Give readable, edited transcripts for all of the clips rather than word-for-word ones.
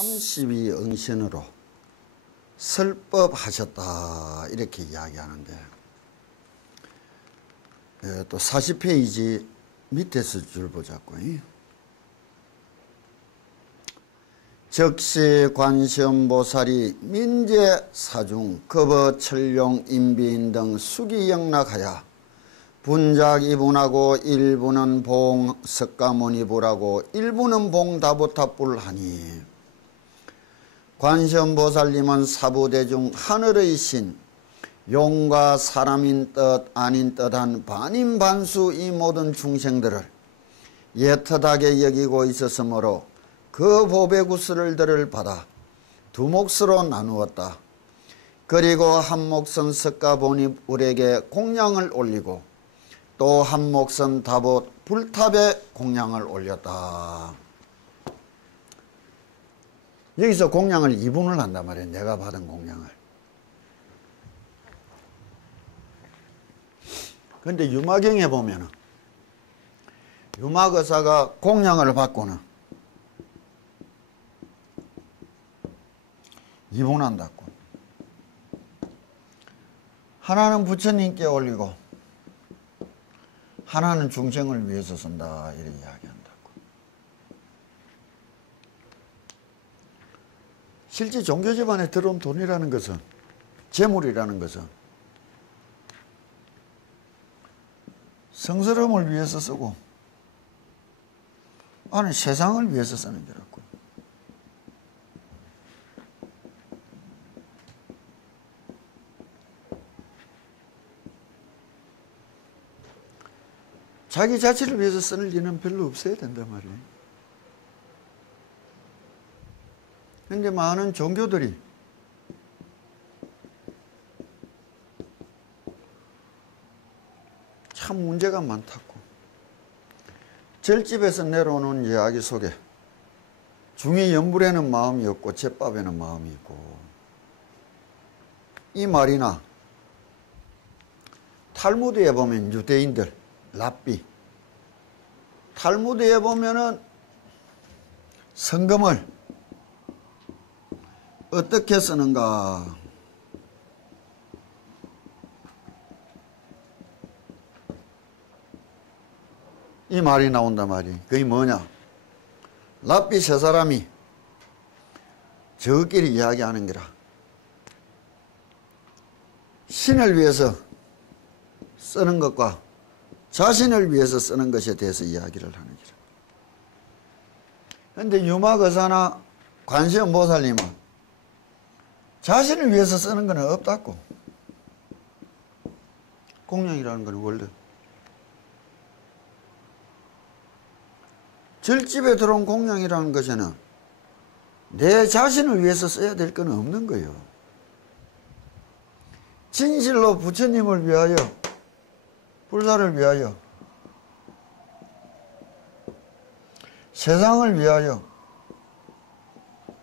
32응신으로 설법하셨다 이렇게 이야기하는데, 또 40페이지 밑에서 줄 보자고. 적시 관시음보살이 민재 사중 급어 철룡 인비인 등 수기영락하여 분작 이분하고 일부는 봉 석가모니불하고 일부는 봉다보탑불하니, 관시음보살님은 사부대중 하늘의 신, 용과 사람인 뜻 아닌 뜻한 반인반수 이 모든 중생들을 예터하게 여기고 있었으므로 그 보배구슬들을 받아 두 몫으로 나누었다. 그리고 한 몫은 석가모니불에게 공양을 올리고 또 한 몫은 다봇 불탑에 공양을 올렸다. 여기서 공양을 이분을 한단 말이에요. 내가 받은 공양을. 그런데 유마경에 보면은 유마거사가 공양을 받고는 이분한다고. 하나는 부처님께 올리고 하나는 중생을 위해서 쓴다 이렇게 이야기한다고. 실제 종교 집안에 들어온 돈이라는 것은, 재물이라는 것은 성스러움을 위해서 쓰고 아니 세상을 위해서 쓰는 거라고. 자기 자체를 위해서 쓰는 일은 별로 없어야 된단 말이에요. 그런데 많은 종교들이 참 문제가 많다고. 절집에서 내려오는 이야기 속에 중이 연불에는 마음이 없고 제밥에는 마음이 있고, 이 말이나 탈무드에 보면 유대인들 랍비, 탈무드에 보면은 성금을 어떻게 쓰는가. 이 말이 나온단 말이. 그게 뭐냐? 랍비 세 사람이 저끼리 이야기하는 거라. 신을 위해서 쓰는 것과 자신을 위해서 쓰는 것에 대해서 이야기를 하는 거죠. 그런데 유마거사나 관시음보살님은 자신을 위해서 쓰는 건 없다고. 공양이라는 건 원래 절집에 들어온 공양이라는 것에는 내 자신을 위해서 써야 될 건 없는 거예요. 진실로 부처님을 위하여, 불사를 위하여, 세상을 위하여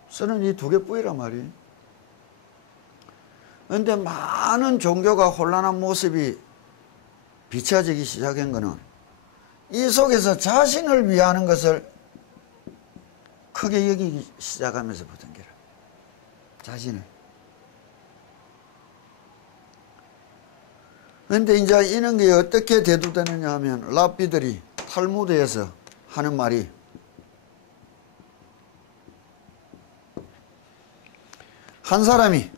쓰는 이 두 개뿐이란 말이에요. 그런데 많은 종교가 혼란한 모습이 비춰지기 시작한 것은 이 속에서 자신을 위하는 것을 크게 여기기 시작하면서부터인 거라. 자신을. 그런데 이제 이런 게 어떻게 대두되느냐 하면, 랍비들이 탈무드에서 하는 말이, 한 사람이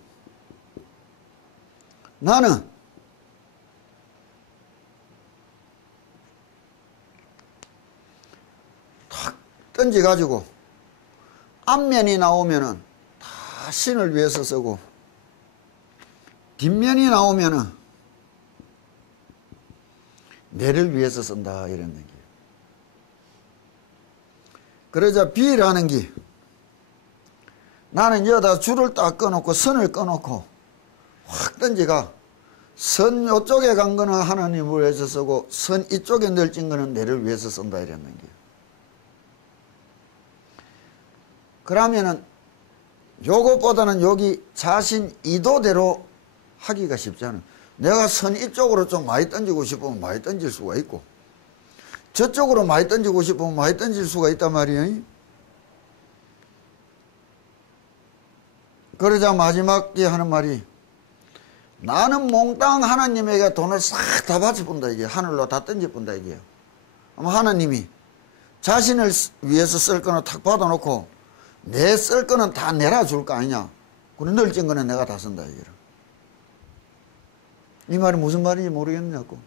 나는 탁 던져가지고 앞면이 나오면은 다 신을 위해서 쓰고 뒷면이 나오면은 내를 위해서 쓴다 이런 얘기예요. 그러자 비라는 게, 나는 여기다 줄을 딱 꺼놓고 선을 꺼놓고 확 던지가 선 이쪽에 간 거는 하나님을 위해서 쓰고 선 이쪽에 널진 거는 내를 위해서 쓴다 이런 얘기예요. 그러면은 요것보다는 여기 자신 의도대로 하기가 쉽지 않아요. 내가 선 이쪽으로 좀 많이 던지고 싶으면 많이 던질 수가 있고, 저쪽으로 많이 던지고 싶으면 많이 던질 수가 있단 말이에요. 그러자 마지막에 하는 말이 나는 몽땅 하나님에게 돈을 싹 다 바쳐본다 이게 하늘로 다 던져본다 이게요. 아마 하나님이 자신을 위해서 쓸 거는 탁 받아놓고 내 쓸 거는 다 내라 줄 거 아니냐. 그런 널찐 거는 내가 다 쓴다 이게. 이 말이 무슨 말인지 모르겠냐고.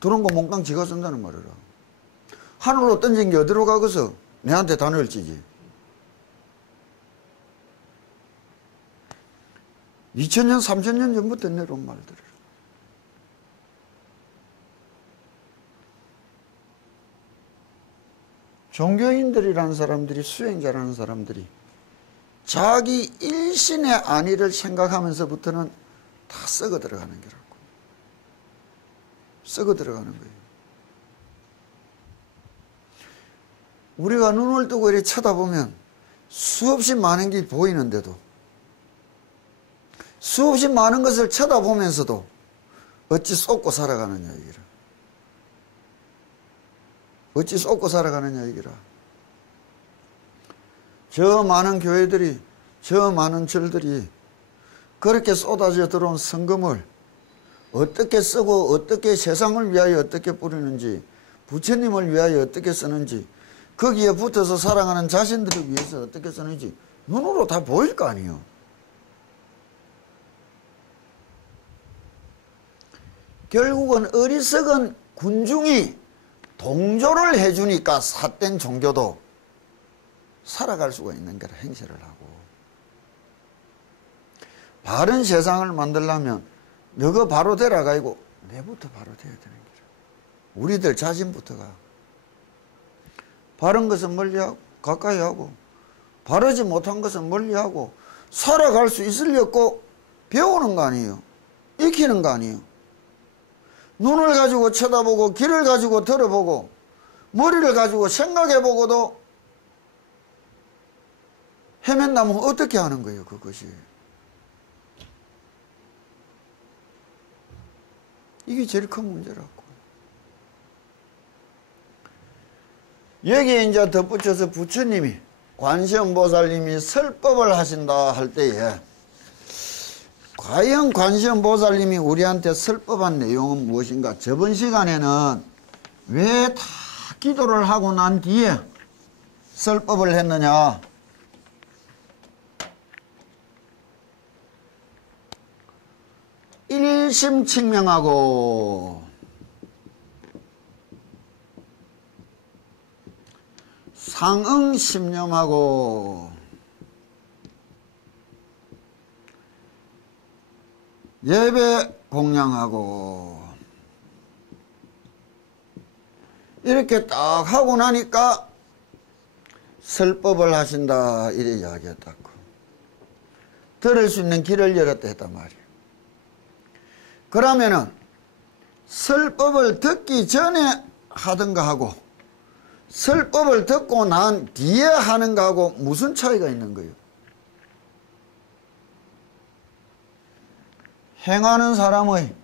들어온 거 몽땅 지가 쓴다는 말이라. 하늘로 던진 게 어디로 가겠어? 내한테 다 널찌지. 2000년, 3000년 전부터 내려온 말들이라. 종교인들이라는 사람들이, 수행자라는 사람들이 자기 일신의 안위를 생각하면서부터는 다 썩어 들어가는 거라고. 썩어 들어가는 거예요. 우리가 눈을 뜨고 이렇게 쳐다보면 수없이 많은 게 보이는데도 수없이 많은 것을 쳐다보면서도 어찌 쏟고 살아가느냐 이기라. 어찌 쏟고 살아가느냐 이기라. 저 많은 교회들이, 저 많은 절들이 그렇게 쏟아져 들어온 성금을 어떻게 쓰고 어떻게 세상을 위하여 어떻게 뿌리는지, 부처님을 위하여 어떻게 쓰는지, 거기에 붙어서 살아가는 자신들을 위해서 어떻게 쓰는지 눈으로 다 보일 거 아니에요. 결국은 어리석은 군중이 동조를 해주니까 삿된 종교도 살아갈 수가 있는 거라. 행세를 하고. 바른 세상을 만들려면 너가 바로 되라 가지고 내부터 바로 돼야 되는 거라. 우리들 자신부터가 바른 것은 멀리하고 가까이 하고 바르지 못한 것은 멀리하고 살아갈 수 있으려고 배우는 거 아니에요. 익히는 거 아니에요. 눈을 가지고 쳐다보고 귀를 가지고 들어보고 머리를 가지고 생각해보고도 헤맨다면 어떻게 하는 거예요, 그것이. 이게 제일 큰 문제라고. 여기에 이제 덧붙여서 부처님이, 관세음보살님이 설법을 하신다 할 때에 과연 관세음보살님이 우리한테 설법한 내용은 무엇인가? 저번 시간에는 왜 다 기도를 하고 난 뒤에 설법을 했느냐? 일심칙명하고 상응심념하고 예배 공양하고 이렇게 딱 하고 나니까 설법을 하신다 이래 이야기했다고. 들을 수 있는 길을 열었다 했단 말이에요. 그러면은 설법을 듣기 전에 하든가 하고 설법을 듣고 난 뒤에 하는 거하고 무슨 차이가 있는 거예요? 행하는 사람의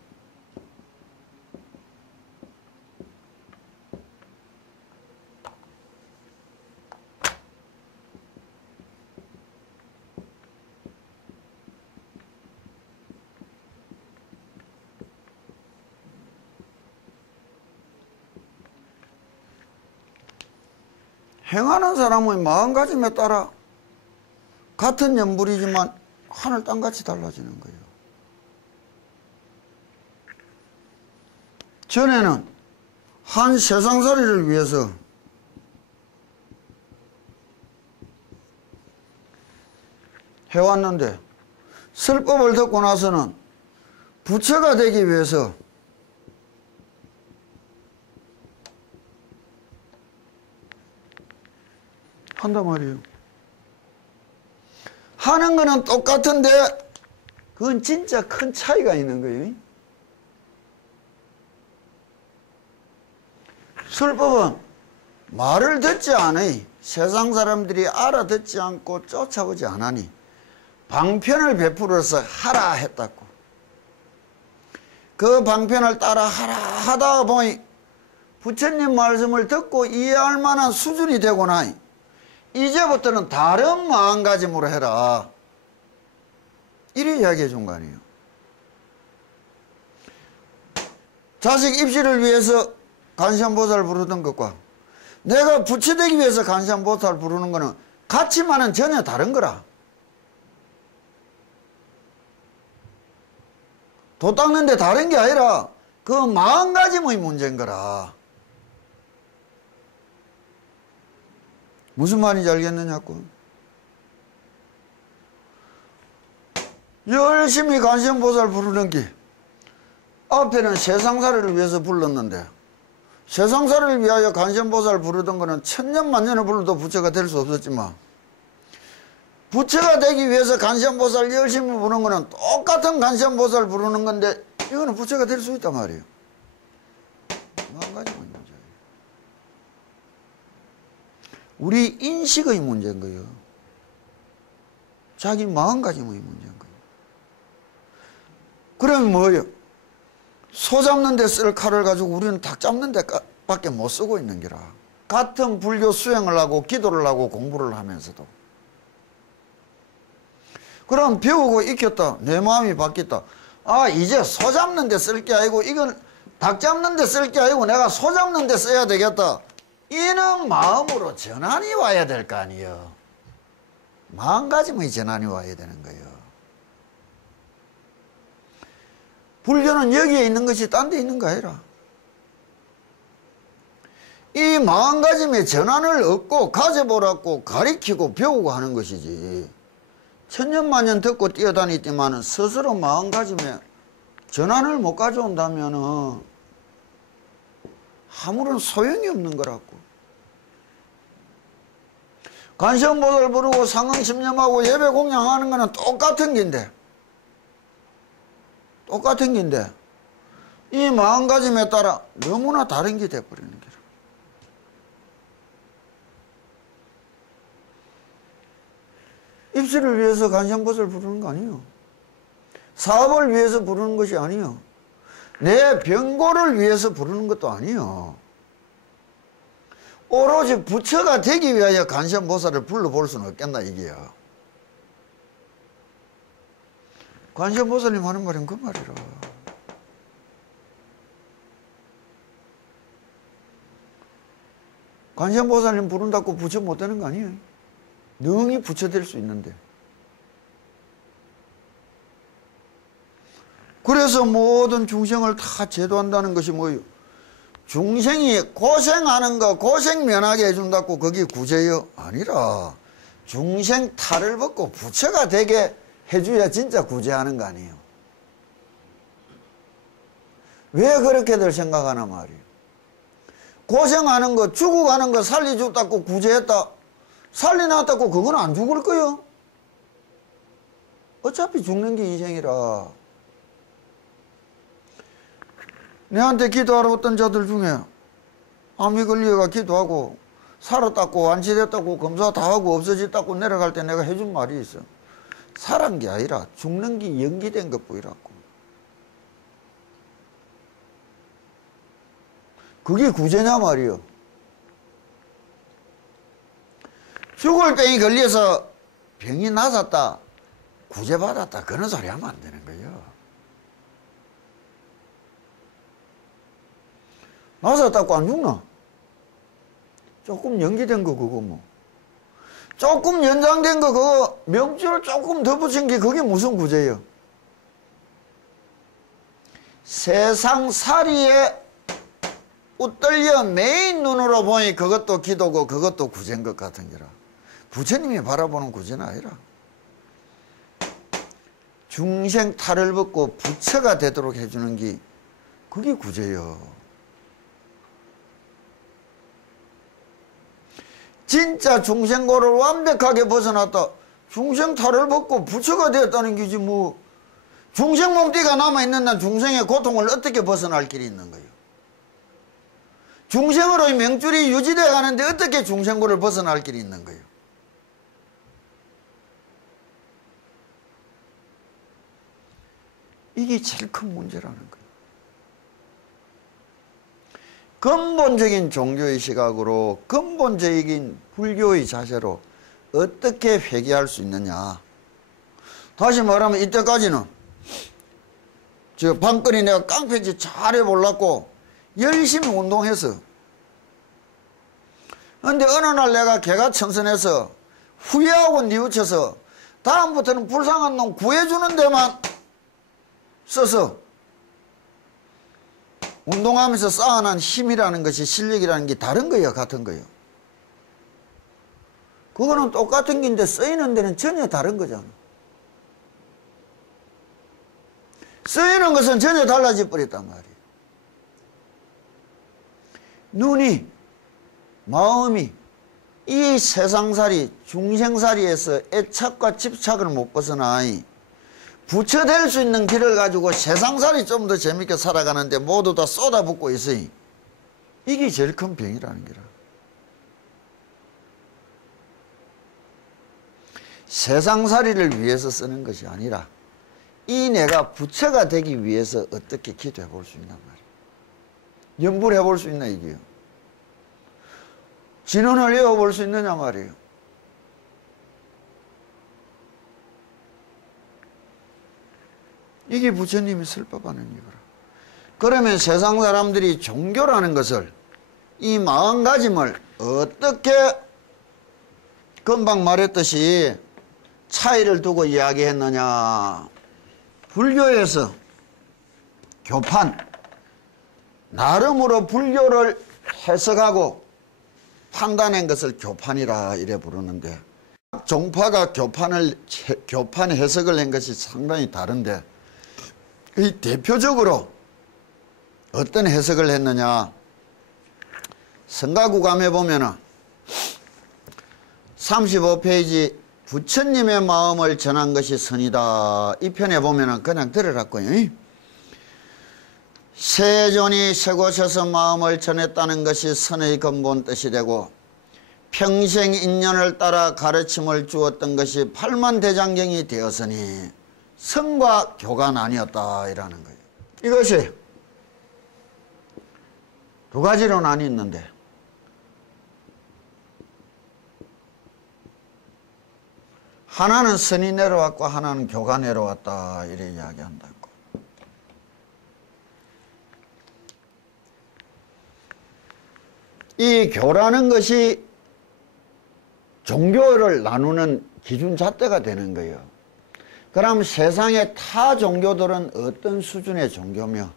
행하는 사람의 마음가짐에 따라 같은 연불이지만 하늘 땅같이 달라지는 거예요. 전에는 한 세상살이를 위해서 해왔는데 설법을 듣고 나서는 부처가 되기 위해서 한단 말이에요. 하는 거는 똑같은데 그건 진짜 큰 차이가 있는 거예요. 설법은 말을 듣지 않으니 세상 사람들이 알아듣지 않고 쫓아오지 않으니 방편을 베풀어서 하라 했다고. 그 방편을 따라 하라 하다 보니 부처님 말씀을 듣고 이해할 만한 수준이 되고 나니 이제부터는 다른 마음가짐으로 해라. 이래 이야기해 준 거 아니에요. 자식 입시를 위해서 간시안보살 부르던 것과 내가 부처되기 위해서 간시안보살 부르는 거는 가치만은 전혀 다른 거라. 도 닦는데 다른 게 아니라 그 마음가짐의 문제인 거라. 무슨 말인지 알겠느냐고. 열심히 간시안보살 부르는 게 앞에는 세상살이를 위해서 불렀는데 세상살이를 위하여 간시안보살 부르던 거는 천년만년을 불러도 부처가 될 수 없었지만 부처가 되기 위해서 간시안보살 열심히 부르는 거는 똑같은 간시안보살 부르는 건데 이거는 부처가 될 수 있단 말이에요. 마음가짐의 문제예요. 우리 인식의 문제인 거예요. 자기 마음가짐의 문제인 거예요. 그러면 뭐예요? 소 잡는 데 쓸 칼을 가지고 우리는 닭 잡는 데 밖에 못 쓰고 있는 게라. 같은 불교 수행을 하고 기도를 하고 공부를 하면서도. 그럼 배우고 익혔다. 내 마음이 바뀌었다. 아, 이제 소 잡는 데 쓸 게 아니고 이건 닭 잡는 데 쓸 게 아니고 내가 소 잡는 데 써야 되겠다. 이는 마음으로 전환이 와야 될 거 아니에요. 마음가짐의 전환이 와야 되는 거예요. 불교는 여기에 있는 것이 딴 데 있는 거 아니라. 이 마음가짐의 전환을 얻고 가져보라고 가리키고 배우고 하는 것이지. 천년만년 듣고 뛰어다니지만 스스로 마음가짐에 전환을 못 가져온다면 아무런 소용이 없는 거라고. 간시안보살 부르고 상응심념하고 예배 공양하는 거는 똑같은 긴데. 똑같은 긴데 이 마음가짐에 따라 너무나 다른 게 돼버리는 거라. 입시를 위해서 간시안보살 부르는 거 아니에요. 사업을 위해서 부르는 것이 아니에요. 내 병고를 위해서 부르는 것도 아니에요. 오로지 부처가 되기 위하여 간시안보살을 불러볼 수는 없겠나 이게요. 간시안보살님 하는 말은 그 말이라. 간시안보살님 부른다고 부처 못 되는 거 아니에요. 능히 부처 될 수 있는데. 그래서 모든 중생을 다 제도한다는 것이 뭐예요? 중생이 고생하는 거 고생 면하게 해준다고 그게 구제요? 아니라 중생 탈을 벗고 부처가 되게 해줘야 진짜 구제하는 거 아니에요. 왜 그렇게들 생각하나 말이에요. 고생하는 거 죽어가는 거 살려줬다고 구제했다. 살려놨다고 그건 안 죽을 거요. 어차피 죽는 게 인생이라. 내한테 기도하러 왔던 자들 중에 암이 걸려가 기도하고 살았다고 완치됐다고 검사 다 하고 없어졌다고 내려갈 때 내가 해준 말이 있어. 살은 게 아니라 죽는 게 연기된 것 뿐이라고. 그게 구제냐 말이요. 죽을 병이 걸려서 병이 나았다 구제받았다 그런 소리 하면 안 되는 거예요. 나았다고 안 죽나? 조금 연기된 거 그거 뭐. 조금 연장된 거 그거 명주를 조금 더 붙인 게 그게 무슨 구제예요? 세상살이에 웃떨려 메인 눈으로 보니 그것도 기도고 그것도 구제인 것 같은 게라. 부처님이 바라보는 구제는 아니라. 중생 탈을 벗고 부처가 되도록 해주는 게 그게 구제요. 진짜 중생고를 완벽하게 벗어났다. 중생 탈을 벗고 부처가 되었다는 게지 뭐. 중생 몸띠가 남아있는 난 중생의 고통을 어떻게 벗어날 길이 있는 거예요. 중생으로의 명줄이 유지되어 가는데 어떻게 중생고를 벗어날 길이 있는 거예요. 이게 제일 큰 문제라는 거예요. 근본적인 종교의 시각으로 근본적인 불교의 자세로 어떻게 회개할 수 있느냐. 다시 말하면 이때까지는 저 방끈이 내가 깡패지 잘해 보려고 열심히 운동해서, 근데 어느 날 내가 개가천선해서 후회하고 뉘우쳐서 다음부터는 불쌍한 놈 구해주는 데만 써서 운동하면서 쌓아난 힘이라는 것이 실력이라는 게 다른 거예요, 같은 거예요? 그거는 똑같은 긴데 쓰이는 데는 전혀 다른 거잖아. 쓰이는 것은 전혀 달라져 버렸단 말이에요. 눈이, 마음이 이 세상살이, 중생살이에서 애착과 집착을 못 벗어나 부처될 수 있는 길을 가지고 세상살이 좀 더 재밌게 살아가는데 모두 다 쏟아붓고 있어요. 이게 제일 큰 병이라는 거라. 세상살이를 위해서 쓰는 것이 아니라 이 내가 부처가 되기 위해서 어떻게 기도해 볼 수 있단 말이에요. 염불해 볼 수 있나 이게요. 진언을 외워볼 수 있느냐 말이에요. 이게 부처님이 설법하는 이거라. 그러면 세상 사람들이 종교라는 것을, 이 마음가짐을 어떻게 금방 말했듯이 차이를 두고 이야기했느냐. 불교에서 교판, 나름으로 불교를 해석하고 판단한 것을 교판이라 이래 부르는데, 종파가 교판 해석을 한 것이 상당히 다른데, 이 대표적으로 어떤 해석을 했느냐. 성가구감에 보면은 35페이지 부처님의 마음을 전한 것이 선이다. 이 편에 보면은 그냥 들으라고요. 세존이 세 곳에서 마음을 전했다는 것이 선의 근본 뜻이 되고, 평생 인연을 따라 가르침을 주었던 것이 팔만대장경이 되었으니 성과 교가 나뉘었다 이라는 거예요. 이것이 두 가지로 나뉘었는데, 하나는 선이 내려왔고 하나는 교가 내려왔다 이래 이야기한다고. 이 교라는 것이 종교를 나누는 기준 잣대가 되는 거예요. 그럼 세상의 타 종교들은 어떤 수준의 종교며,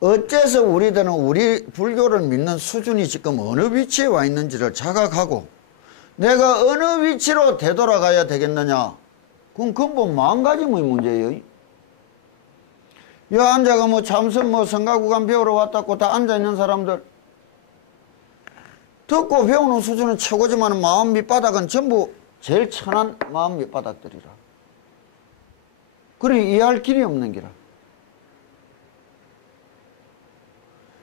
어째서 우리들은 우리 불교를 믿는 수준이 지금 어느 위치에 와 있는지를 자각하고 내가 어느 위치로 되돌아가야 되겠느냐. 그건 근본 마음가짐의 문제예요. 여 앉아가 뭐 참선 뭐 성가구간 배우러 왔다고 다 앉아있는 사람들, 듣고 배우는 수준은 최고지만 마음 밑바닥은 전부 제일 천한 마음 밑바닥들이라. 그래 이해할 길이 없는 기라.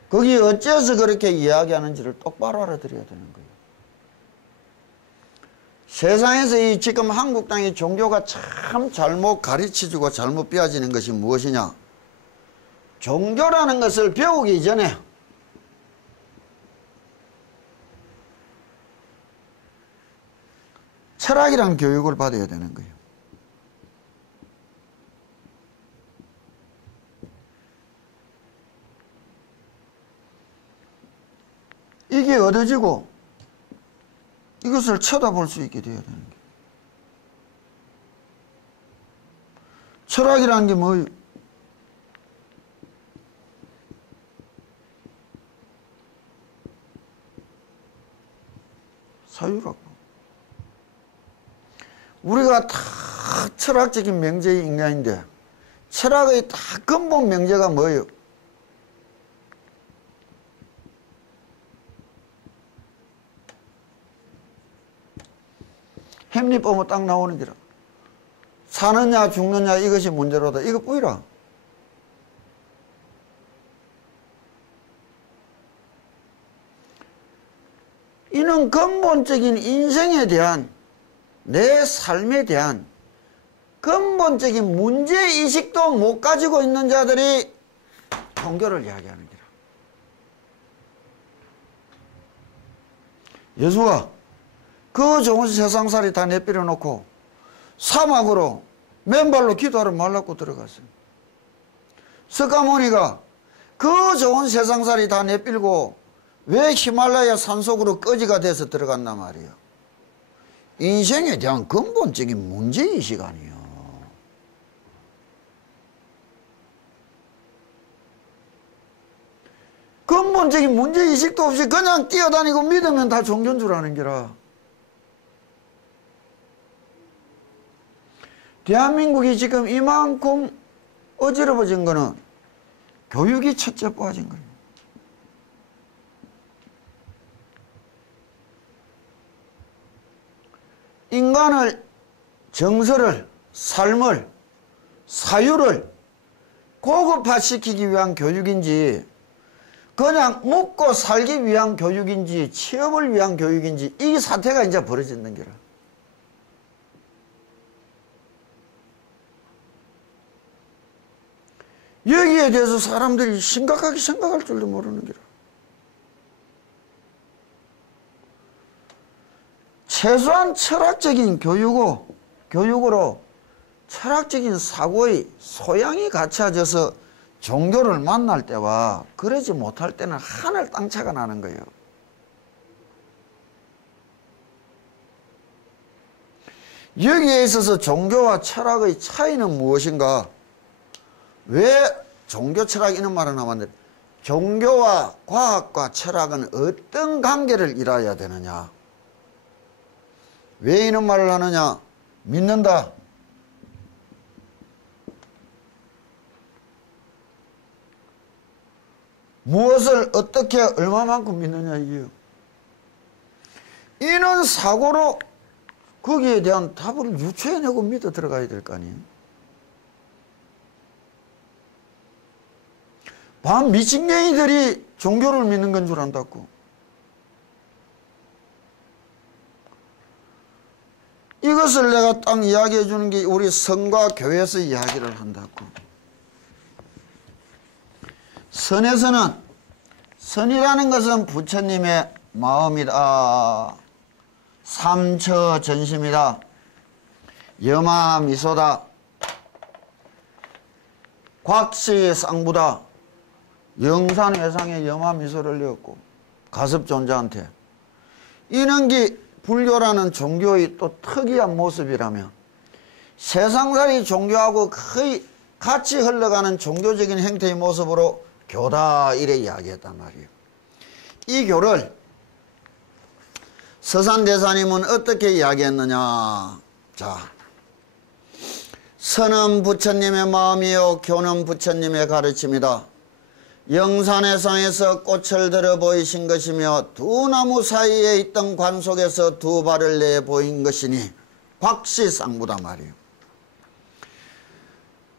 거기 어째서 그렇게 이야기하는지를 똑바로 알아들어야 되는 거예요. 세상에서 이 지금 한국 땅의 종교가 참 잘못 가르쳐주고 잘못 빼앗지는 것이 무엇이냐. 종교라는 것을 배우기 전에 철학이라는 교육을 받아야 되는 거예요. 이게 얻어지고 이것을 쳐다볼 수 있게 되어야 되는 거예요. 철학이라는 게 뭐예요? 사유라고. 우리가 다 철학적인 명제의 인간인데 철학의 다 근본 명제가 뭐예요? 햄릿 보면 딱 나오는 기라. 사느냐 죽느냐 이것이 문제로다. 이거 뿌이라. 이는 근본적인 인생에 대한, 내 삶에 대한 근본적인 문제의식도 못 가지고 있는 자들이 종교를 이야기하는 기라. 예수가 그 좋은 세상살이 다 내버려 놓고 사막으로 맨발로 기도하러 말라고 들어갔어요. 석가모니가 그 좋은 세상살이 다 내밀고 왜 히말라야 산속으로 꺼지가 돼서 들어갔단 말이에요. 인생에 대한 근본적인 문제의식 아니에요. 근본적인 문제의식도 없이 그냥 뛰어다니고 믿으면 다 종교인 줄 아는 게라. 대한민국이 지금 이만큼 어지러워진 거는 교육이 첫째 빠진 거예요. 인간을, 정서를, 삶을, 사유를 고급화시키기 위한 교육인지 그냥 먹고 살기 위한 교육인지 취업을 위한 교육인지 이 사태가 이제 벌어지는 게라. 여기에 대해서 사람들이 심각하게 생각할 줄도 모르는 게라. 최소한 철학적인 교육으로 철학적인 사고의 소양이 갖춰져서 종교를 만날 때와 그러지 못할 때는 하늘 땅차가 나는 거예요. 여기에 있어서 종교와 철학의 차이는 무엇인가? 왜 종교 철학 이런 말을 나왔는데 종교와 과학과 철학은 어떤 관계를 이뤄야 되느냐? 왜 이런 말을 하느냐? 믿는다. 무엇을 어떻게 얼마만큼 믿느냐 이게요. 이는 사고로 거기에 대한 답을 유추해내고 믿어 들어가야 될 거 아니에요. 반 미친개이들이 종교를 믿는 건 줄 안다고. 이것을 내가 딱 이야기해 주는 게 우리 성과 교회에서 이야기를 한다고. 선에서는 선이라는 것은 부처님의 마음이다. 삼처 전심이다. 염화 미소다. 곽시 쌍부다. 영산회상에 염화 미소를 내었고 가섭존자한테. 이는 게 불교라는 종교의 또 특이한 모습이라면 세상살이 종교하고 거의 같이 흘러가는 종교적인 행태의 모습으로 교다 이래 이야기했단 말이에요. 이 교를 서산대사님은 어떻게 이야기했느냐. 자, 선은 부처님의 마음이요 교는 부처님의 가르침이다. 영산회상에서 꽃을 들어 보이신 것이며 두 나무 사이에 있던 관 속에서 두 발을 내 보인 것이니 곽시쌍부다 말이에요.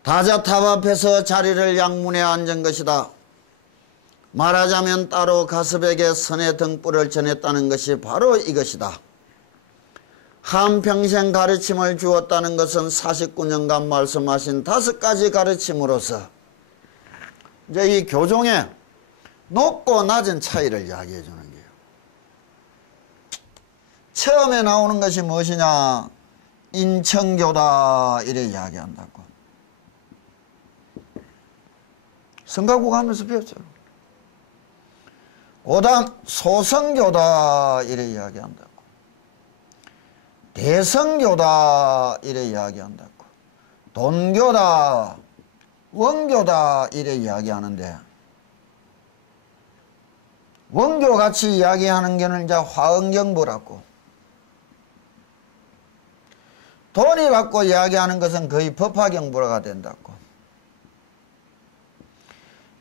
다자탑 앞에서 자리를 양문에 앉은 것이다. 말하자면 따로 가섭에게 선의 등불을 전했다는 것이 바로 이것이다. 한평생 가르침을 주었다는 것은 49년간 말씀하신 5가지 가르침으로서 이제 이 교종의 높고 낮은 차이를 이야기해 주는 거예요. 처음에 나오는 것이 무엇이냐? 인천교다 이래 이야기한다고. 성가구 가면서 배웠죠. 그다음 소성교다 이래 이야기한다고. 대성교다 이래 이야기한다고. 돈교다 원교다 이래 이야기하는데 원교같이 이야기하는 게는 이제 화엄경부라고. 돈이 갖고 이야기하는 것은 거의 법화경부가 된다고.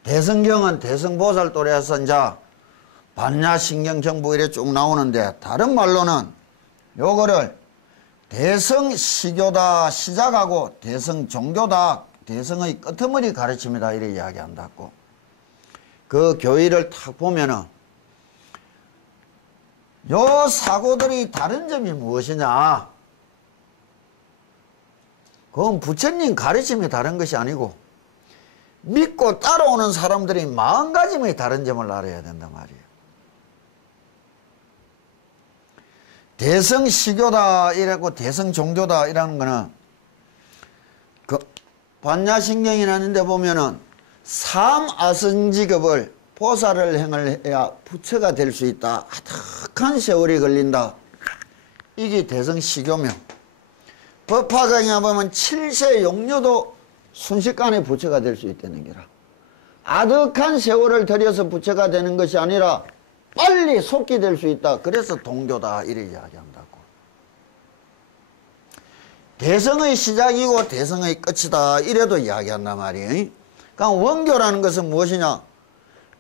대성경은 대성보살 또래에서 이제 반야신경정부 이래 쭉 나오는데 다른 말로는 요거를 대성시교다 시작하고 대성종교다 대성의 끄트머리 가르침이다 이래 이야기한다고. 그 교의를 탁 보면은 요 사고들이 다른 점이 무엇이냐? 그건 부처님 가르침이 다른 것이 아니고 믿고 따라오는 사람들이 마음가짐의 다른 점을 알아야 된단 말이에요. 대성시교다 이라고 대성종교다 이라는 거는 반야신경이라는 데 보면은 삼아성직업을 보살을 행을 해야 부처가 될 수 있다. 아득한 세월이 걸린다. 이게 대성시교며, 법화경에 보면 7세 용녀도 순식간에 부처가 될 수 있다는 게라. 아득한 세월을 들여서 부처가 되는 것이 아니라 빨리 속기 될 수 있다. 그래서 동교다 이래 이야기한다고. 대성의 시작이고 대성의 끝이다 이래도 이야기한단 말이에요. 그러니까 원교라는 것은 무엇이냐?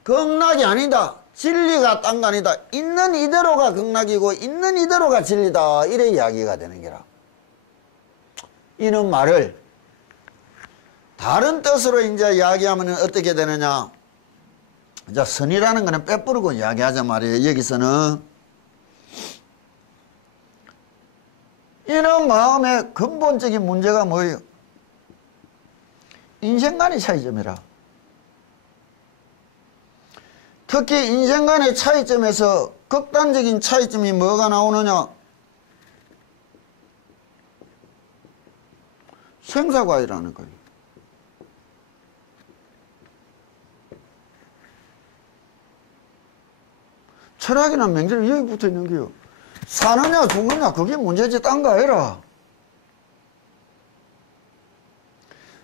극락이 아니다. 진리가 딴 거 아니다. 있는 이대로가 극락이고 있는 이대로가 진리다. 이래 이야기가 되는 게라. 이런 말을 다른 뜻으로 이제 이야기하면 어떻게 되느냐? 이제 선이라는 거는 빼뿌리고 이야기하자 말이에요. 여기서는 이런 마음의 근본적인 문제가 뭐예요? 인생 간의 차이점이라. 특히 인생 간의 차이점에서 극단적인 차이점이 뭐가 나오느냐? 생사과일이라는 거예요. 철학이나 명제는 여기 붙어 있는 거요. 사느냐 죽느냐 그게 문제지 딴 거 아니라.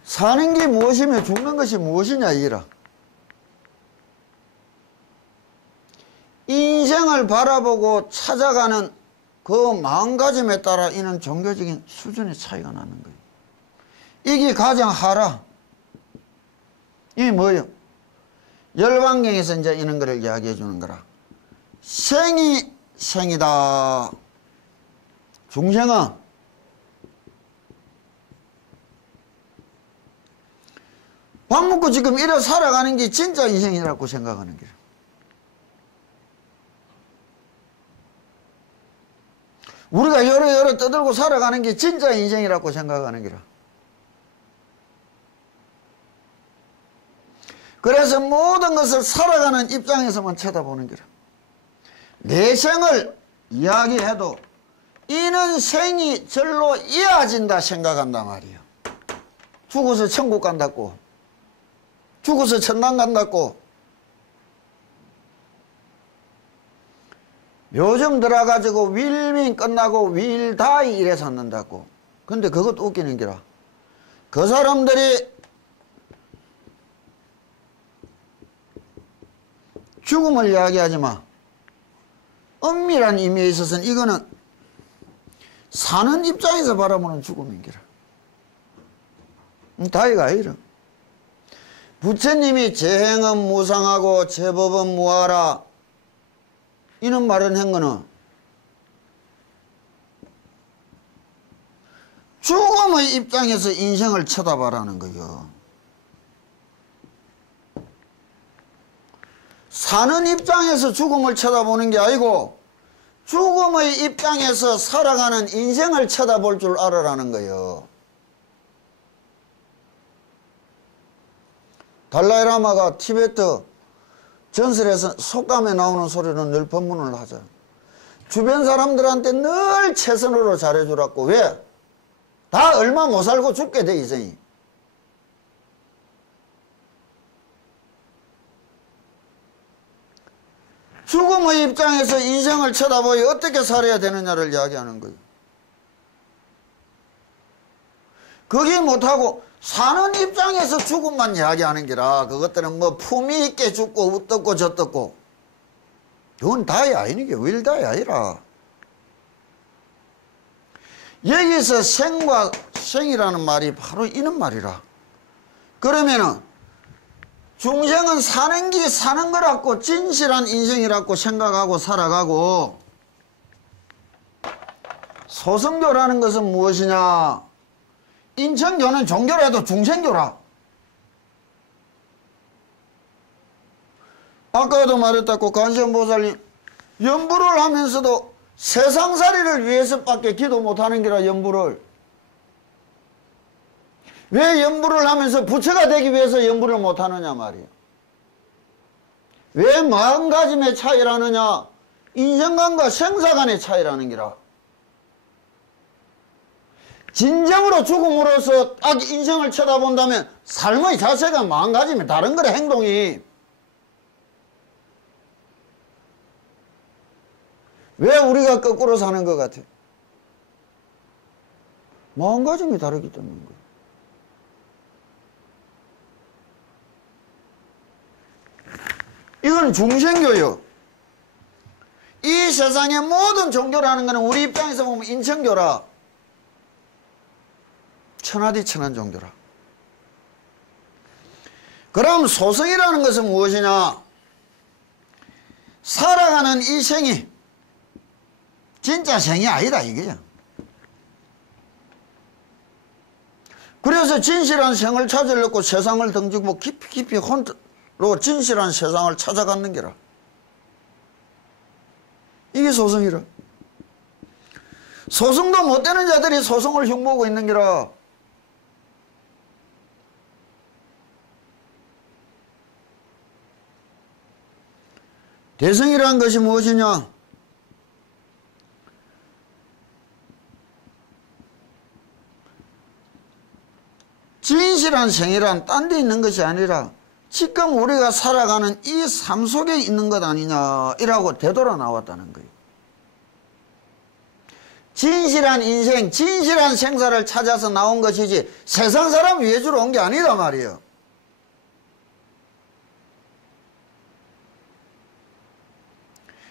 사는 게 무엇이며 죽는 것이 무엇이냐 이라. 인생을 바라보고 찾아가는 그 마음가짐에 따라 이는 종교적인 수준의 차이가 나는 거예요. 이게 가장 하라. 이게 뭐예요? 열반경에서 이제 이런 거를 이야기해 주는 거라. 생이 생이다. 중생은 밥 먹고 지금 이래 살아가는 게 진짜 인생이라고 생각하는 거예요. 우리가 여러 떠들고 살아가는 게 진짜 인생이라고 생각하는 거라. 그래서 모든 것을 살아가는 입장에서만 쳐다보는 거라. 내 생을 이야기해도 이는 생이 절로 이어진다 생각한단 말이에요. 죽어서 천국 간다고, 죽어서 천당 간다고. 요즘 들어가지고 윌민 끝나고 윌다이 이래 샀는다고. 근데 그것도 웃기는 게라. 그 사람들이 죽음을 이야기하지만 엄밀한 의미에 있어서는 이거는 사는 입장에서 바라보는 죽음인 게라. 다이가 아니라. 부처님이 재행은 무상하고 제법은 무하라 이런 말을 한 거는 죽음의 입장에서 인생을 쳐다봐라는 거예요. 사는 입장에서 죽음을 쳐다보는 게 아니고 죽음의 입장에서 살아가는 인생을 쳐다볼 줄 알아라는 거예요. 달라이라마가 티베트 전설에서 속담에 나오는 소리는 늘 법문을 하죠. 주변 사람들한테 늘 최선으로 잘해주라고. 왜? 다 얼마 못 살고 죽게 돼 이생이. 죽음의 입장에서 인생을 쳐다보여 어떻게 살아야 되느냐를 이야기하는 거예요. 그게 못하고 사는 입장에서 죽음만 이야기하는 게라. 그것들은 뭐 품위 있게 죽고 어떻고 저떻고 그건 다이 아니는 게 윌다이 아니라. 여기서 생과 생이라는 말이 바로 이런 말이라. 그러면은 중생은 사는 게 사는 거라고 진실한 인생이라고 생각하고 살아가고, 소승교라는 것은 무엇이냐? 인천교는 종교라도 중생교라. 아까도 말했다고 관세음보살님 연부를 하면서도 세상살이를 위해서밖에 기도 못하는 게라. 연부를 왜 연부를 하면서 부처가 되기 위해서 연부를 못하느냐 말이에요. 왜 마음가짐의 차이라느냐? 인생관과 생사관의 차이라는 기라. 진정으로 죽음으로써 딱 인생을 쳐다본다면 삶의 자세가 망가지면 다른 거래, 행동이. 왜 우리가 거꾸로 사는 것 같아? 마음가짐이 다르기 때문인 거예요. 이건 중생교요. 이 세상의 모든 종교라는 것은 우리 입장에서 보면 인천교라. 천하디 천한 종교라. 그럼 소성이라는 것은 무엇이냐? 살아가는 이 생이 진짜 생이 아니다 이거야. 그래서 진실한 생을 찾으려고 세상을 등지고 깊이 혼로 진실한 세상을 찾아가는 게라. 이게 소성이라. 소성도 못 되는 자들이 소성을 흉보고 있는 게라. 대성이라는 것이 무엇이냐? 진실한 생이란 딴 데 있는 것이 아니라 지금 우리가 살아가는 이 삶 속에 있는 것 아니냐 이라고 되돌아 나왔다는 거예요. 진실한 인생, 진실한 생사를 찾아서 나온 것이지 세상 사람 위주로 온 게 아니다 말이에요.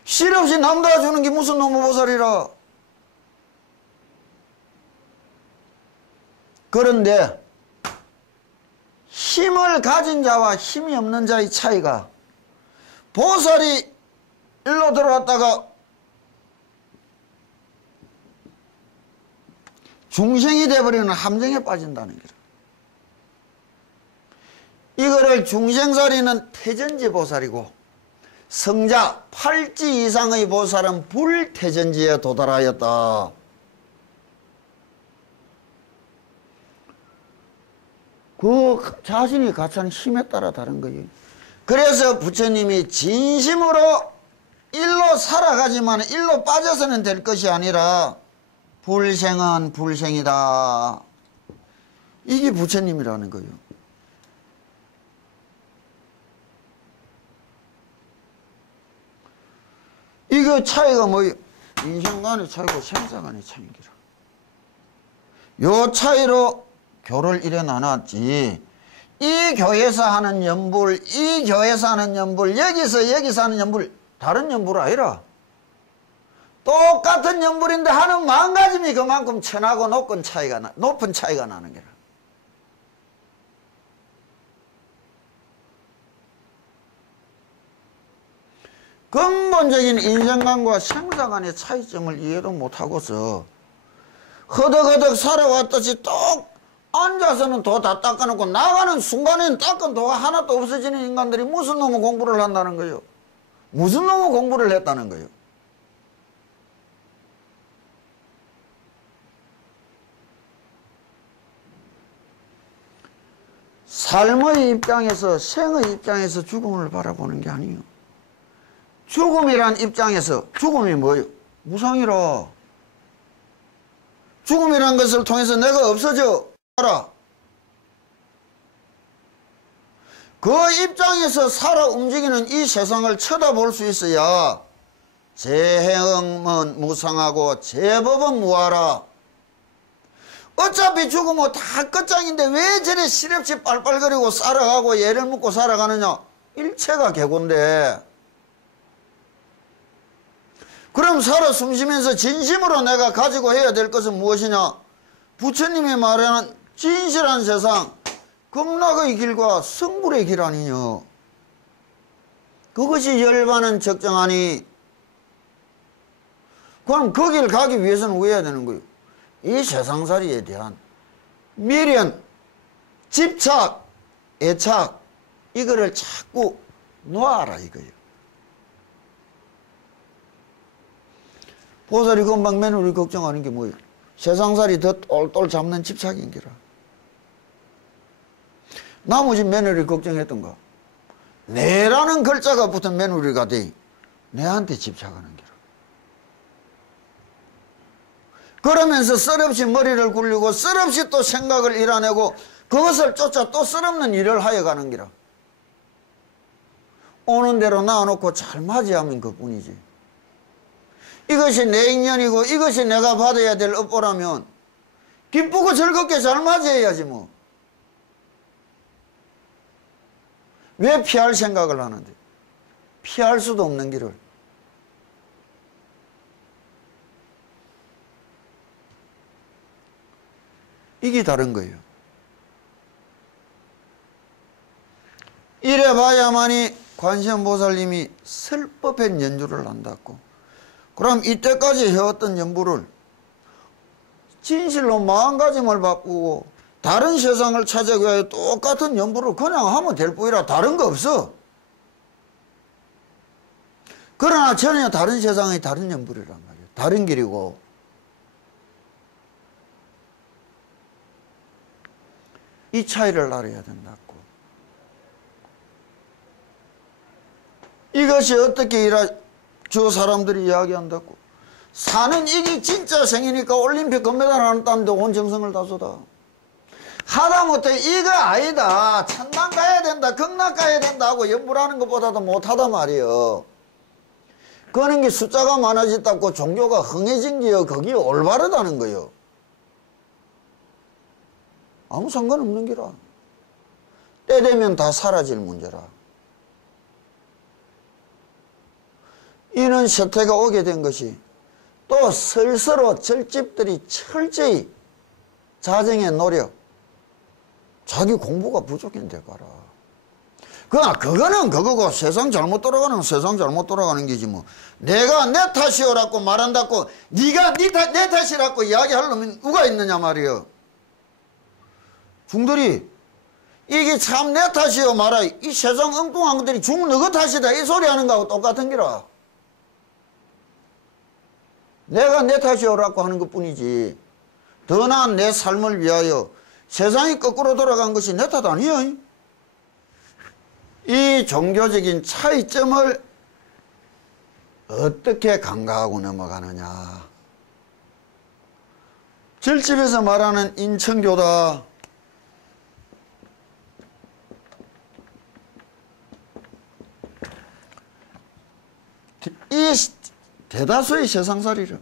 실 없이 남 도와주는 게 무슨 놈의 보살이라. 그런데 힘을 가진 자와 힘이 없는 자의 차이가, 보살이 일로 들어왔다가 중생이 되어버리는 함정에 빠진다는 거라. 이거를 중생살이는 태전지 보살이고, 성자 8지 이상의 보살은 불태전지에 도달하였다. 그 자신이 갖춘 힘에 따라 다른 거예요. 그래서 부처님이 진심으로 일로 살아가지만 일로 빠져서는 될 것이 아니라 불생은 불생이다. 이게 부처님이라는 거예요. 이거 차이가 뭐예요? 인생간의 차이고 생사간의 차이기라. 요 차이로 교를 이래 나눴지. 이 교회에서 하는 연불, 이 교회에서 하는 연불, 여기서 하는 연불, 다른 연불 아니라 똑같은 연불인데 하는 마음가짐이 그만큼 천하고 높은 차이가 나는 거라. 근본적인 인생관과 생사간의 차이점을 이해도 못하고서 허덕허덕 살아왔듯이 똑 앉아서는 도 다 닦아놓고 나가는 순간엔 닦은 도가 하나도 없어지는 인간들이 무슨 놈의 공부를 한다는 거예요? 무슨 놈의 공부를 했다는 거예요? 삶의 입장에서, 생의 입장에서 죽음을 바라보는 게 아니에요. 죽음이란 입장에서, 죽음이 뭐예요? 무상이라. 죽음이란 것을 통해서 내가 없어져 알아. 그 입장에서 살아 움직이는 이 세상을 쳐다볼 수 있어야 제행은 무상하고 제법은 무하라. 어차피 죽으면 다 끝장인데 왜 저래 실없이 빨빨거리고 살아가고 애를 묻고 살아가느냐? 일체가 개고인데. 그럼 살아 숨쉬면서 진심으로 내가 가지고 해야 될 것은 무엇이냐? 부처님이 말하는 진실한 세상, 극락의 길과 성불의 길 아니냐? 그것이 열반은 적정하니. 그럼 그 길 가기 위해서는 왜 해야 되는 거예요? 이 세상살이에 대한 미련, 집착, 애착, 이거를 자꾸 놓아라 이거예요. 보살이 금방 며느리 걱정하는 게 뭐예요? 세상살이 더 똘똘 잡는 집착인 기라. 나머지 며느리 걱정했던가? 내라는 글자가 붙은 며느리가 돼. 내한테 집착하는 기라. 그러면서 쓸없이 머리를 굴리고 쓸없이 또 생각을 일어내고 그것을 쫓아 또 쓸없는 일을 하여 가는 기라. 오는 대로 놔놓고 잘 맞이하면 그뿐이지. 이것이 내 인연이고 이것이 내가 받아야 될 업보라면 기쁘고 즐겁게 잘 맞이해야지 뭐. 왜 피할 생각을 하는데? 피할 수도 없는 길을. 이게 다른 거예요. 이래 봐야만이 관세음보살님이 설법한 연주를 한다고. 그럼 이때까지 해왔던 연부를 진실로 마음가짐을 바꾸고 다른 세상을 찾아가기 위해 똑같은 연부를 그냥 하면 될 뿐이라 다른 거 없어. 그러나 전혀 다른 세상의 다른 연부란 말이에요. 다른 길이고. 이 차이를 알아야 된다고. 이것이 어떻게 저 사람들이 이야기한다고. 사는 이게 진짜 생이니까 올림픽 금메달 하나 땄는데 온 정성을 다 쏟아. 하다못해 이거 아니다. 천당 가야 된다. 극락 가야 된다 하고 연부하는 것보다도 못하다 말이에요. 그러는 게 숫자가 많아졌다고 종교가 흥해진 게요. 그게 올바르다는 거요. 아무 상관없는 기라. 때 되면 다 사라질 문제라. 이는 세태가 오게 된 것이 또 스스로 절집들이 철저히 자정의 노력, 자기 공부가 부족한데 가라. 그거는 그거고 세상 잘못 돌아가는 세상 잘못 돌아가는 게지 뭐. 내가 내 탓이오라고 말한다고 네가 내 탓이라고 이야기하려면 누가 있느냐 말이여. 중들이 이게 참 내 탓이오 말아. 이 세상 엉뚱한 것들이 중 너거 탓이다 이 소리 하는 거하고 똑같은 기라. 내가 내 탓이오라고 하는 것 뿐이지 더 나은 내 삶을 위하여 세상이 거꾸로 돌아간 것이 내 탓 아니야. 이 종교적인 차이점을 어떻게 간과하고 넘어가느냐. 절집에서 말하는 인천교다. 이 대다수의 세상살이를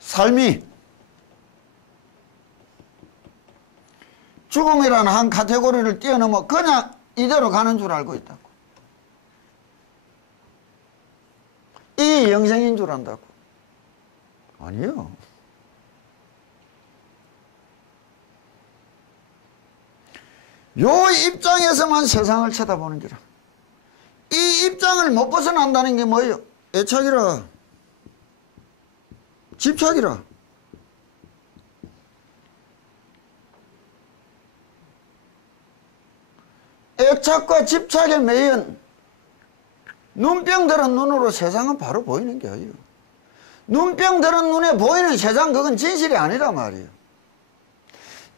삶이 죽음이라는 한 카테고리를 뛰어넘어 그냥 이대로 가는 줄 알고 있다고. 이 영생인 줄 안다고. 아니요. 요 입장에서만 세상을 쳐다보는 거라. 이 입장을 못 벗어난다는 게 뭐예요? 애착이라. 집착이라. 애착과 집착에 매연 눈병 들은 눈으로 세상은 바로 보이는 게 아니에요. 눈병 들은 눈에 보이는 세상 그건 진실이 아니란 말이에요.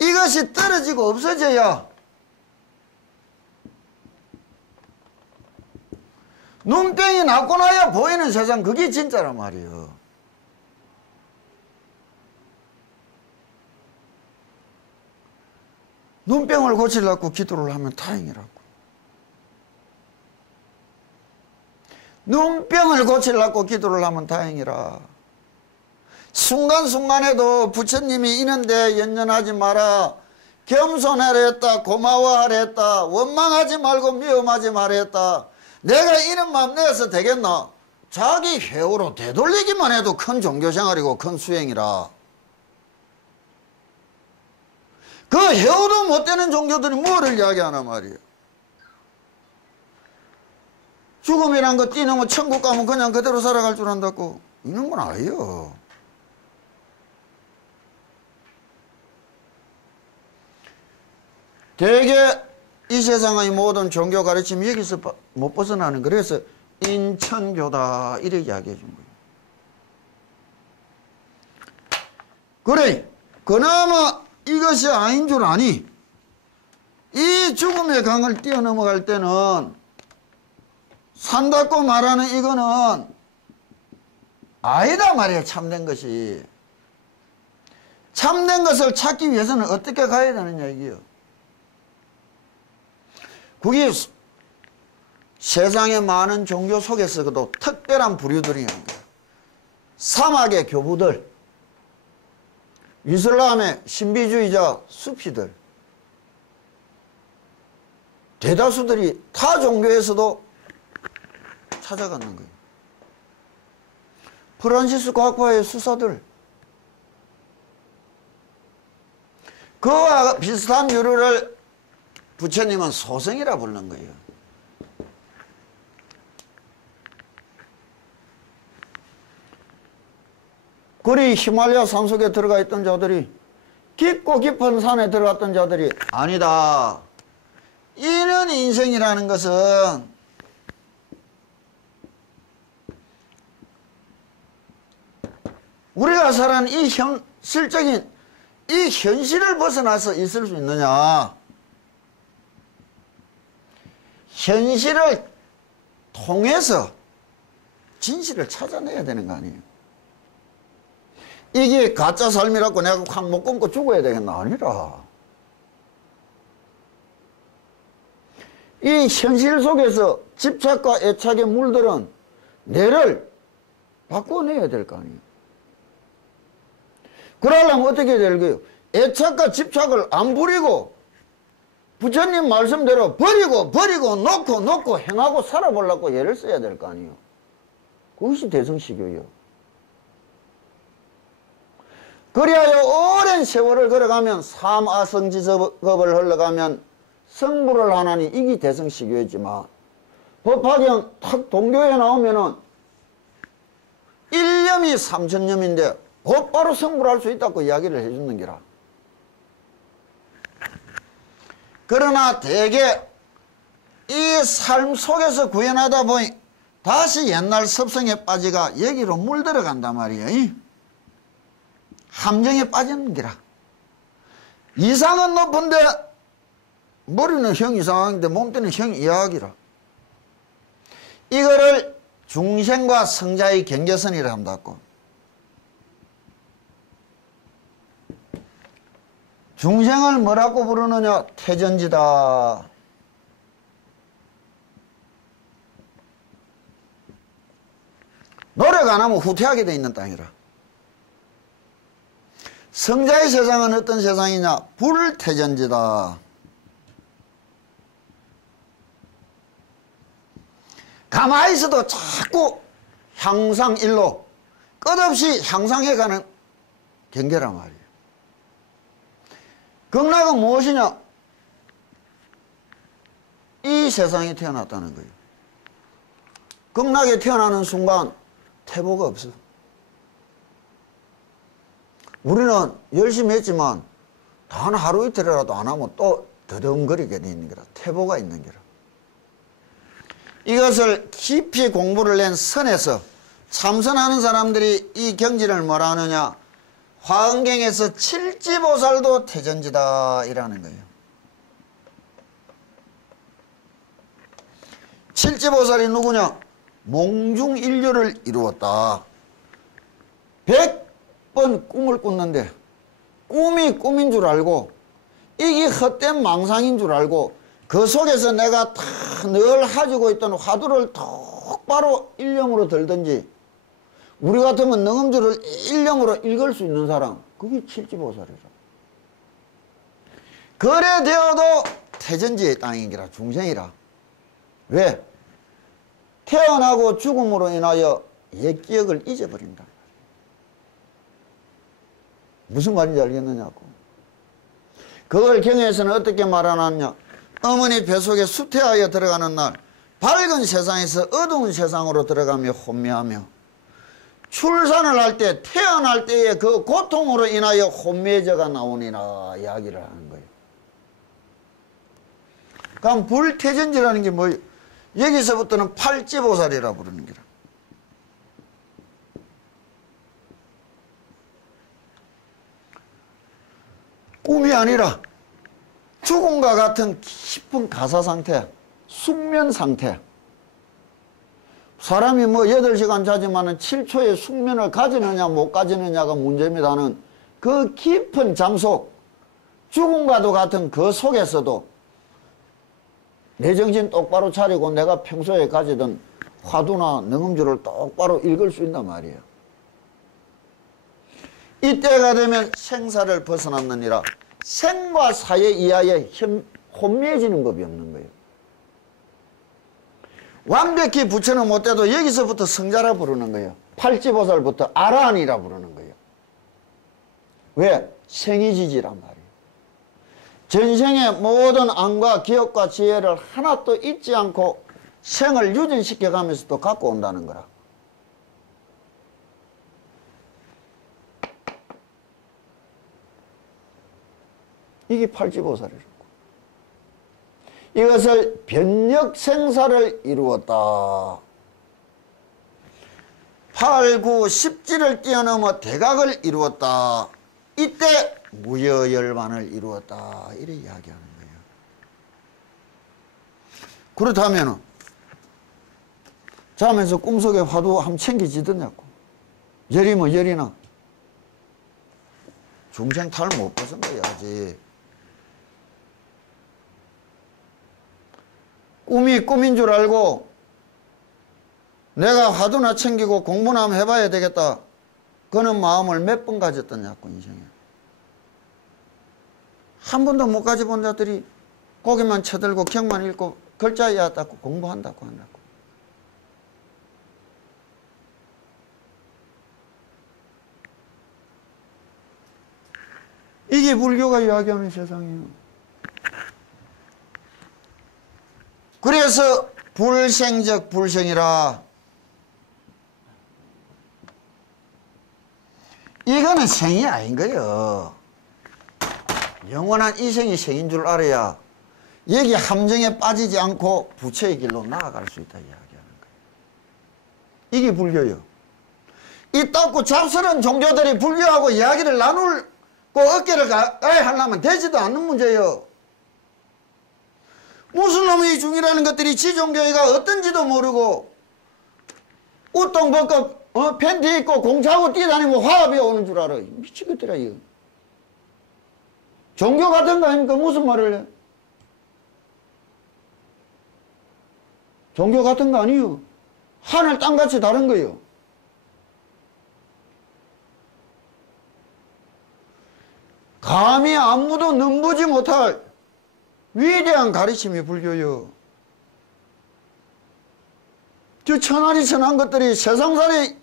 이것이 떨어지고 없어져야 눈병이 낫고 나야 보이는 세상 그게 진짜란 말이에요. 눈병을 고치려고 기도를 하면 다행이라고. 눈병을 고치려고 기도를 하면 다행이라. 순간순간에도 부처님이 이런데 연연하지 마라. 겸손하라 했다. 고마워하라 했다. 원망하지 말고 미움하지 마라 했다. 내가 이런 마음 내서 되겠나? 자기 회오로 되돌리기만 해도 큰 종교생활이고 큰 수행이라. 그 해오도 못 되는 종교들이 뭐를 이야기하나 말이에요. 죽음이란 거 뛰넘어 천국 가면 그냥 그대로 살아갈 줄 안다고. 이런 건 아니에요. 대개 이 세상의 모든 종교 가르침이 여기서 못 벗어나는. 그래서 인천교다 이렇게 이야기해 준 거예요. 그래 그나마 이것이 아닌 줄 아니. 이 죽음의 강을 뛰어넘어갈 때는 산다고 말하는 이거는 아니다 말이야. 참된 것이. 참된 것을 찾기 위해서는 어떻게 가야 되느냐 이게요. 그게 세상의 많은 종교 속에서도 특별한 부류들이 있는 거예요. 사막의 교부들, 이슬람의 신비주의자 수피들, 대다수들이 타 종교에서도 찾아가는 거예요. 프란시스 과학파의 수사들, 그와 비슷한 유류를 부처님은 소성이라 부르는 거예요. 그리 히말라야 산속에 들어가 있던 자들이, 깊고 깊은 산에 들어갔던 자들이 아니다. 이런 인생이라는 것은 우리가 살아가는 이 현실적인 이 현실을 벗어나서 있을 수 있느냐. 현실을 통해서 진실을 찾아내야 되는 거 아니에요. 이게 가짜 삶이라고 내가 확 못 끊고 죽어야 되겠나? 아니라. 이 현실 속에서 집착과 애착에 물들은 뇌를 바꿔내야 될 거 아니에요. 그러려면 어떻게 될까요? 애착과 집착을 안 부리고 부처님 말씀대로 버리고 놓고 행하고 살아보려고 예를 써야 될 거 아니에요. 그것이 대성시교예요. 그리하여 오랜 세월을 걸어가면 삼아성지급을 흘러가면 성불을 하나니 이게 대성시교였지만 법화경 탁 동교에 나오면은 1년이 3000년인데 곧바로 성불할 수 있다고 이야기를 해주는 게라. 그러나 대개 이 삶 속에서 구현하다 보니 다시 옛날 습성에 빠지가 여기로 물들어간단 말이에요. 함정에 빠지는 게라. 이상은 높은데 머리는 형 이상한데 몸뚱이는 형 이하기라. 이거를 중생과 성자의 경계선이라 한다고. 중생을 뭐라고 부르느냐? 태전지다. 노력 안 하면 후퇴하게 돼 있는 땅이라. 성자의 세상은 어떤 세상이냐? 불태전지다. 가만히 있어도 자꾸 향상일로 끝없이 향상해가는 경계란 말이에요. 극락은 무엇이냐? 이 세상에 태어났다는 거예요. 극락에 태어나는 순간 태보가 없어. 우리는 열심히 했지만 단 하루 이틀이라도 안 하면 또 더덩거리게 되는 거라. 태보가 있는 거라. 이것을 깊이 공부를 낸 선에서 참선하는 사람들이 이 경지를 뭐라 하느냐? 화엄경에서 칠지보살도 태전지다 이라는 거예요. 칠지보살이 누구냐? 몽중인류를 이루었다. 100번 꿈을 꿨는데 꿈이 꿈인 줄 알고 이게 헛된 망상인 줄 알고 그 속에서 내가 다 늘 가지고 있던 화두를 똑바로 일념으로 들든지 우리 같으면 능음주를 일념으로 읽을 수 있는 사람, 그게 칠지보살이라. 그래 되어도 태전지의 땅이기라. 중생이라. 왜? 태어나고 죽음으로 인하여 옛 기억을 잊어버린다. 무슨 말인지 알겠느냐고. 그걸 경에서는 어떻게 말하느냐? 어머니 뱃속에 수태하여 들어가는 날 밝은 세상에서 어두운 세상으로 들어가며 혼미하며 출산을 할 때 태어날 때의 그 고통으로 인하여 혼미해져가 나오니라 이야기를 하는 거예요. 그럼 불태전지라는 게 뭐예요? 여기서부터는 팔지보살이라 부르는 거라. 꿈이 아니라 죽음과 같은 깊은 가사 상태, 숙면 상태. 사람이 뭐 8시간 자지만은 7초의 숙면을 가지느냐 못 가지느냐가 문제입니다는 그 깊은 잠속, 죽음과도 같은 그 속에서도 내 정신 똑바로 차리고 내가 평소에 가지던 화두나 능음주를 똑바로 읽을 수 있단 말이에요. 이때가 되면 생사를 벗어났느니라. 생과 사의 이하에 혼미해지는 법이 없는 거예요. 완벽히 부처는 못돼도 여기서부터 성자라 부르는 거예요. 팔지보살부터 아라한이라 부르는 거예요. 왜? 생이지지란 말이에요. 전생의 모든 안과 기억과 지혜를 하나도 잊지 않고 생을 유진시켜가면서 또 갖고 온다는 거라. 이게 팔지보살이라고. 이것을 변력생사를 이루었다. 8, 9, 10지를 뛰어넘어 대각을 이루었다. 이때 무여열반을 이루었다. 이렇게 이야기하는 거예요. 그렇다면 자면서 꿈속에 화두 한번 챙기지더냐고. 열이면 열이나. 중생 탈 못 벗은 거야 아직. 꿈이 꿈인 줄 알고 내가 화두나 챙기고 공부나 한번 해봐야 되겠다. 그는 마음을 몇 번 가졌더냐고 인생에. 한 번도 못 가져본 자들이 고개만 쳐들고 경만 읽고 글자야 닦고 공부한다고 한다고. 이게 불교가 이야기하는 세상이에요. 그래서 불생적 불생이라. 이거는 생이 아닌 거예요. 영원한 이 생이 생인 줄 알아야 여기 함정에 빠지지 않고 부처의 길로 나아갈 수 있다 이야기하는 거예요. 이게 불교예요. 이 닦고 잡스러운 종교들이 불교하고 이야기를 나누고 어깨를 가야 하려면 되지도 않는 문제예요. 무슨 놈의 중이라는 것들이 지 종교가 어떤지도 모르고 우똥 벗고 팬티 입고 공차하고 뛰어다니면 화합이 오는 줄 알아. 미치겠더라 이거. 종교 같은 거 아닙니까? 무슨 말을 해? 종교 같은 거 아니에요. 하늘 땅같이 다른 거예요. 감히 아무도 넘보지 못할 위대한 가르침이 불교요. 저 천하리 천한 것들이 세상살이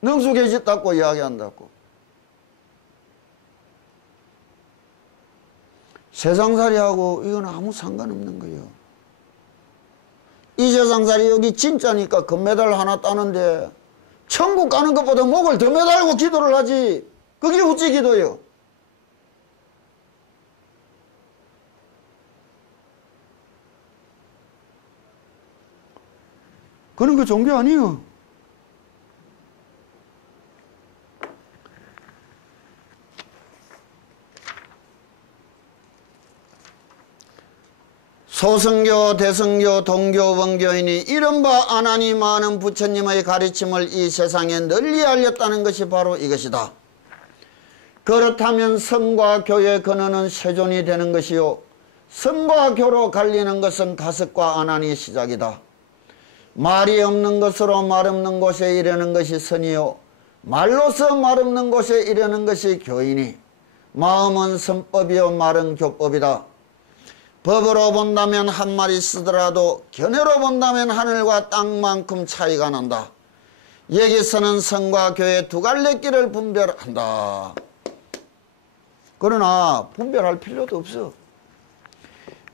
능숙해졌다고 이야기한다고. 세상살이하고 이건 아무 상관없는 거예요. 이 세상살이 여기 진짜니까 금메달 하나 따는데 천국 가는 것보다 목을 더 매달고 기도를 하지. 그게 어찌 기도예요? 그런 거 종교 아니에요. 소승교, 대승교, 동교, 원교인이 이른바 아나니 많은 부처님의 가르침을 이 세상에 널리 알렸다는 것이 바로 이것이다. 그렇다면 성과 교의 근원은 세존이 되는 것이요. 성과 교로 갈리는 것은 가습과 아난이 시작이다. 말이 없는 것으로 말 없는 곳에 이르는 것이 선이요. 말로서 말 없는 곳에 이르는 것이 교이니 마음은 선법이요 말은 교법이다. 법으로 본다면 한 마리 쓰더라도 견해로 본다면 하늘과 땅만큼 차이가 난다. 여기서는 성과 교의 두 갈래 길을 분별한다. 그러나 분별할 필요도 없어.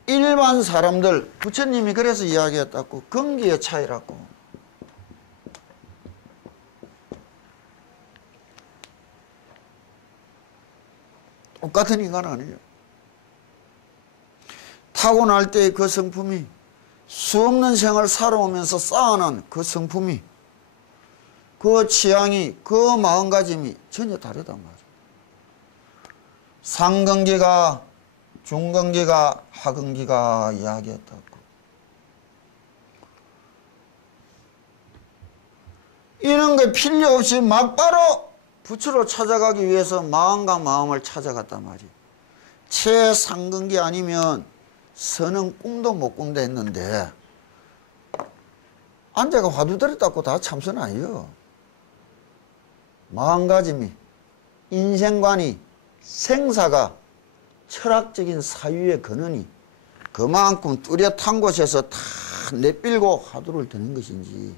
일반 사람들, 부처님이 그래서 이야기했다고. 근기의 차이라고. 똑같은 인간 아니에요. 타고날 때의 그 성품이 수없는 생을 살아오면서 쌓아놓은 그 성품이 그 취향이 그 마음가짐이 전혀 다르단 말이에요. 상근기가 중근기가 하근기가 이야기했다고. 이런 게 필요 없이 막바로 부처로 찾아가기 위해서 마음과 마음을 찾아갔단 말이에요. 최상근기 아니면 선은 꿈도 못 꾼다 했는데 앉아가 화두들이 닦고 다 참선 아니에요. 마음가짐이, 인생관이, 생사가 철학적인 사유의 근원이 그만큼 뚜렷한 곳에서 다 내밀고 화두를 드는 것인지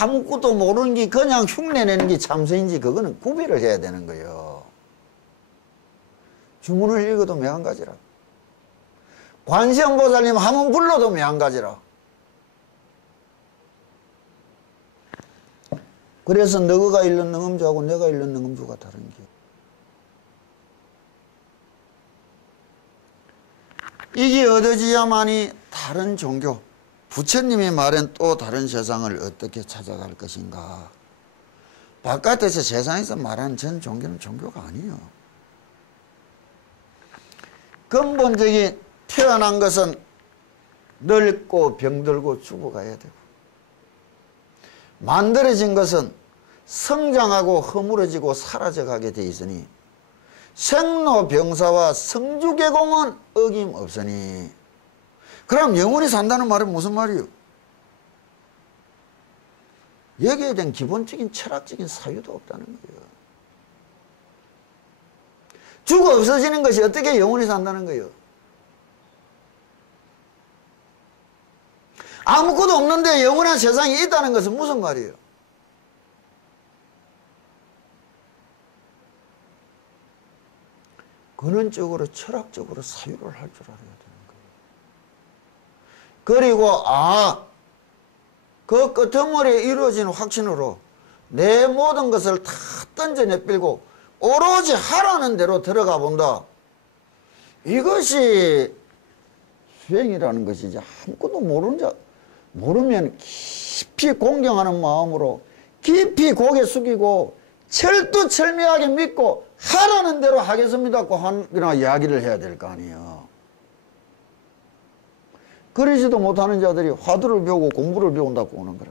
아무것도 모르는 게 그냥 흉내내는 게 참선인지 그거는 구별을 해야 되는 거예요. 주문을 읽어도 매한가지라. 관세음보살님 한번 불러도 매한가지라. 그래서 너가 읽는 능음주하고 내가 읽는 능음주가 다른 게. 이게 얻어지야만이 다른 종교, 부처님이 말한 또 다른 세상을 어떻게 찾아갈 것인가. 바깥에서 세상에서 말하는 전 종교는 종교가 아니에요. 근본적인 태어난 것은 늙고 병들고 죽어가야 되고, 만들어진 것은 성장하고 허물어지고 사라져가게 돼 있으니 생로병사와 성주개공은 어김없으니, 그럼 영원히 산다는 말은 무슨 말이에요? 여기에 대한 기본적인 철학적인 사유도 없다는 거예요. 죽어 없어지는 것이 어떻게 영원히 산다는 거예요? 아무것도 없는데 영원한 세상이 있다는 것은 무슨 말이에요? 근원적으로 철학적으로 사유를 할 줄 알아야 되는 거예요. 그리고 그 끄트머리에 이루어진 확신으로 내 모든 것을 다 던져내밀고 오로지 하라는 대로 들어가 본다. 이것이 수행이라는 것이지. 아무것도 모르면 깊이 공경하는 마음으로 깊이 고개 숙이고 철두철미하게 믿고 하라는 대로 하겠습니다고 하나 이야기를 해야 될 거 아니에요. 그러지도 못하는 자들이 화두를 배우고 공부를 배운다고 오는 거라.